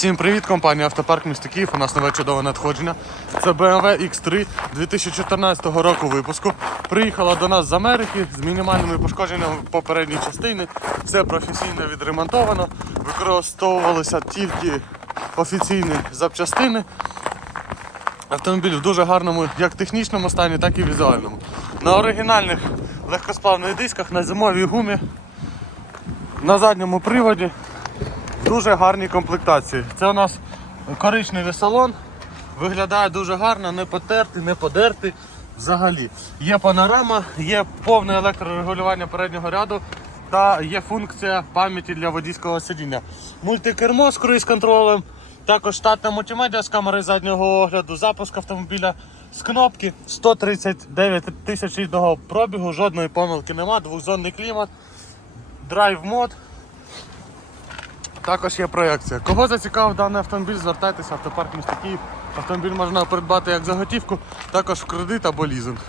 Всім привіт, компанія Автопарк місто Київ. У нас нове чудове надходження. Це BMW X3 2014 року випуску. Приїхала до нас з Америки з мінімальними пошкодженнями попередньої частини. Все професійно відремонтовано. Використовувалися тільки офіційні запчастини. Автомобіль в дуже гарному як технічному стані, так і візуальному. На оригінальних легкосплавних дисках, на зимовій гумі, на задньому приводі. Дуже гарні комплектації. Це у нас коричневий салон. Виглядає дуже гарно, не потертий, не подертий взагалі. Є панорама, є повне електрорегулювання переднього ряду та є функція пам'яті для водійського сидіння. Мультикермо з круїз-контролем, також штатна мультимедіа з камери заднього огляду, запуск автомобіля з кнопки, 139 тисяч рідного пробігу, жодної помилки нема, двохзонний клімат, драйв мод. Також є проекція. Кого зацікавив даний автомобіль, звертайтеся автопарк міста Київ. Автомобіль можна придбати як за готівку, також в кредит або лізинг.